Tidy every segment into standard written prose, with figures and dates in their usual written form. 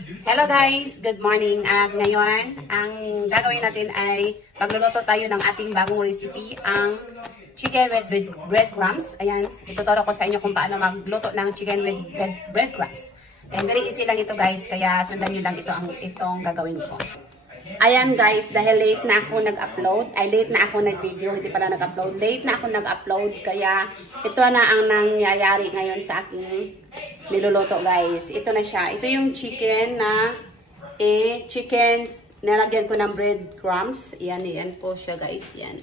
Hello guys, good morning. At ngayon, ang gagawin natin ay magluluto tayo ng ating bagong recipe, ang chicken with breadcrumbs. Ayan, ituturo ko sa inyo kung paano magluto ng chicken with breadcrumbs. And very easy lang ito guys, kaya sundan nyo lang itong gagawin ko. Ayan guys, dahil late na ako nag-video, hindi pala nag-upload. Late na ako nag-upload, kaya ito na ang nangyayari ngayon sa aking niluluto guys. Ito na siya. Ito yung chicken na nalagyan ko ng breadcrumbs. Yan po siya guys. Yan.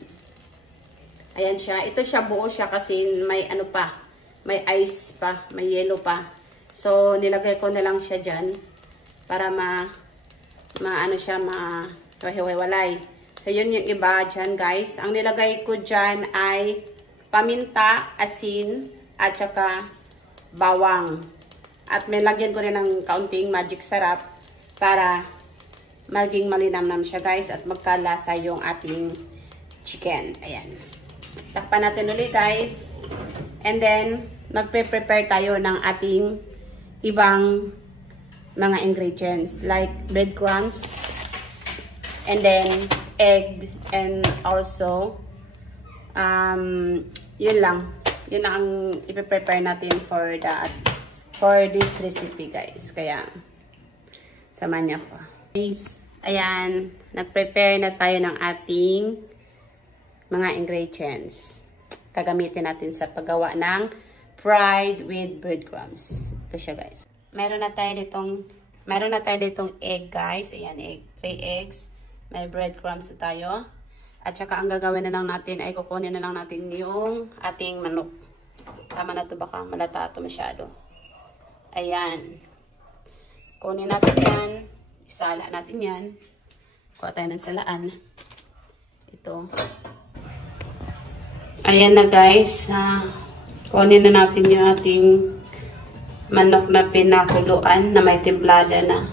Ayan siya. Ito siya, buo siya kasi may ano pa. May ice pa. May yellow pa. So, nilagay ko na lang siya dyan para mahiwalay. So, yun yung iba dyan guys. Ang nilagay ko dyan ay paminta, asin, at saka bawang. At may lagyan ko rin ng kaunting magic sarap para maging malinamnam siya guys at magkalasa yung ating chicken. Ayan. Takpan natin ulit guys. And then, magpe-prepare tayo ng ating ibang mga ingredients like breadcrumbs and then egg and also yun lang ang ipe-prepare natin for this recipe guys, kaya samahan niyo ako guys. Ayan, nag-prepare na tayo ng ating mga ingredients gagamitin natin sa paggawa ng fried with breadcrumbs. Ito siya guys. Meron na tayo ditong egg guys. Ayan, egg. 3 eggs. May breadcrumbs na tayo. At saka ang gagawin na lang natin ay kukunin na lang natin yung ating manok. Tama na ito, baka malata ito masyado. Ayan. Kunin natin yan. Isala natin yan. Kuha tayo ng salaan. Ito. Ayan na guys. Kunin na natin yung ating manok na pinakuluan na may timplada na.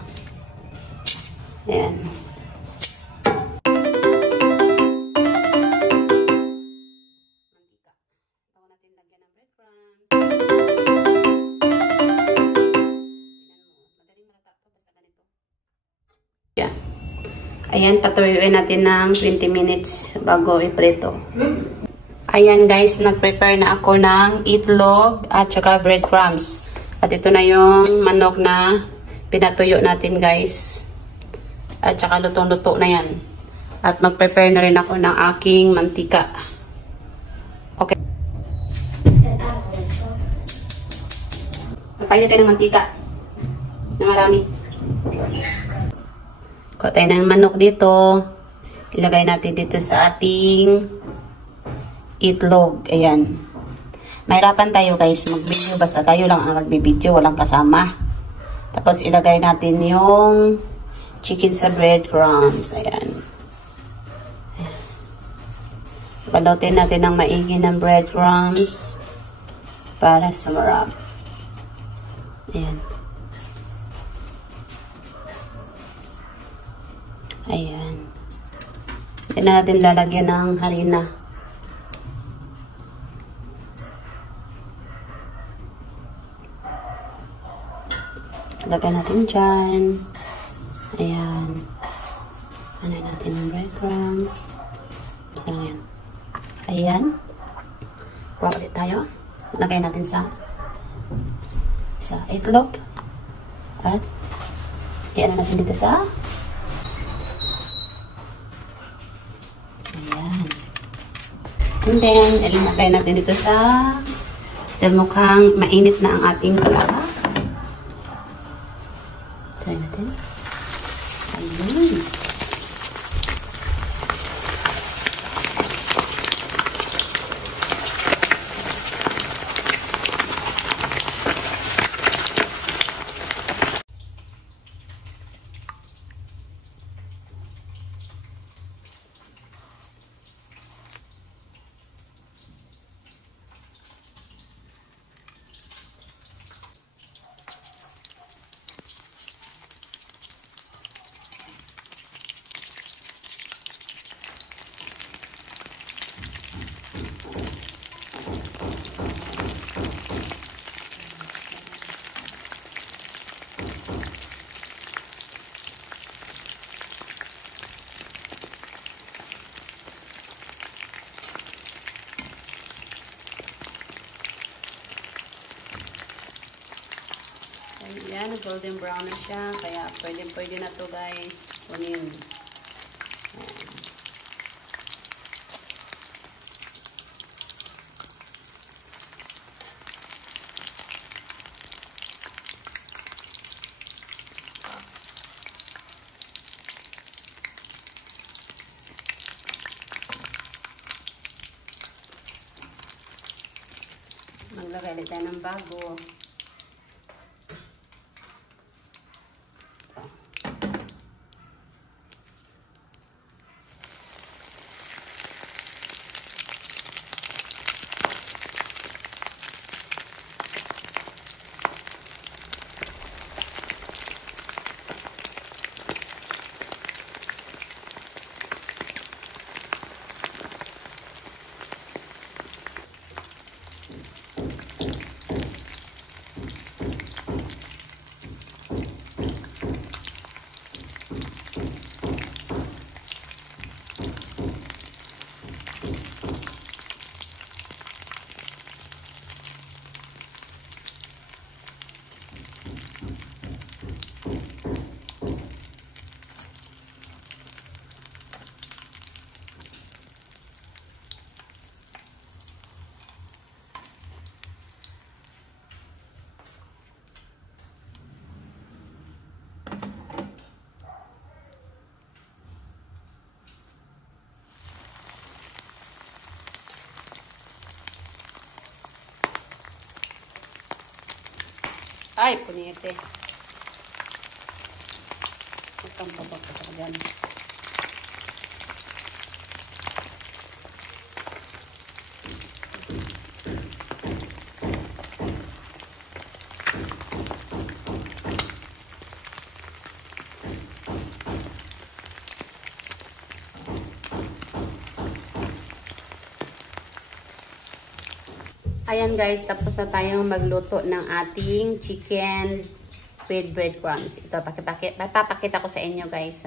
Ayan. Ayan, patuyuin natin ng 20 minutes bago iprito. Ayan guys, nag-prepare na ako ng itlog at saka breadcrumbs. At ito na yung manok na pinatuyo natin guys. At saka lutong-luto na yan. At mag-prepare na rin ako ng aking mantika. Okay. Magpainit tayo ng mantika. Na marami. Kuha tayo ng manok dito. Ilagay natin dito sa ating itlog. Ayan. Mahirapan tayo guys mag-video. Basta tayo lang ang mag-video. Walang kasama. Tapos ilagay natin yung chicken sa breadcrumbs. Ayan. Balutin natin ng maigi ng breadcrumbs para sumarap. Ayan. Ayan. Hindi na natin lalagyan ng harina. Lagyan natin dyan. Ayan. Ano natin yung breadcrumbs. Basta lang yan. Ayan. Kuha ulit tayo. Lagay natin sa itlog. At iyan natin dito sa ayan. And then, ilagay natin dito sa dahil mukhang mainit na ang ating kalaka. Try natin. Ayun. golden brown na siya. Kaya pwede na to guys. Kunin. Ayan. Maglagay ulit tayo ng bago. Ay, punyete. Huwag kang pabagkas ako dyan. Ayan guys, tapos na tayong magluto ng ating chicken with breadcrumbs. Ito, papakita ko sa inyo guys.